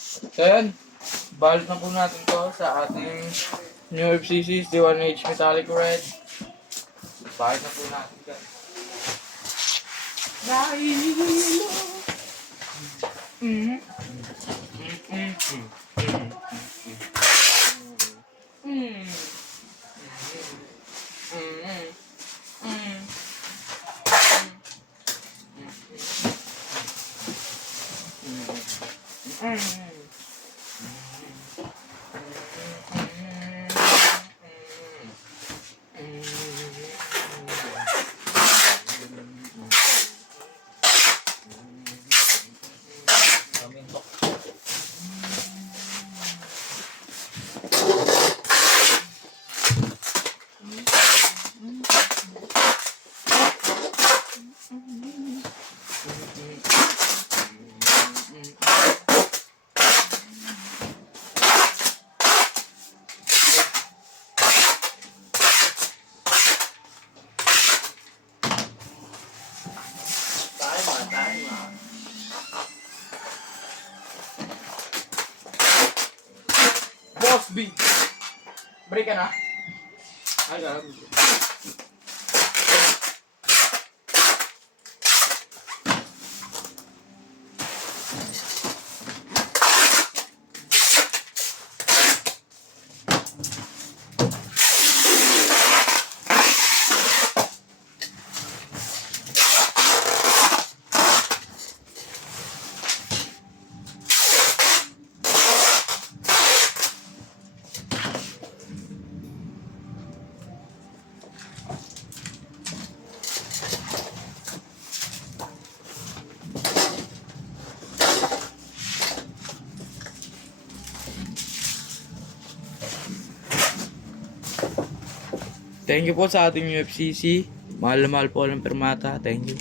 So yan, balot na po natin to sa ating new FCC D1H Metallic Red. Balot na po natin guys. Boss B. Break ka na? Ay, alam mo. Thank you po sa ating UFCC. Mahal na mahal po ng permata. Thank you.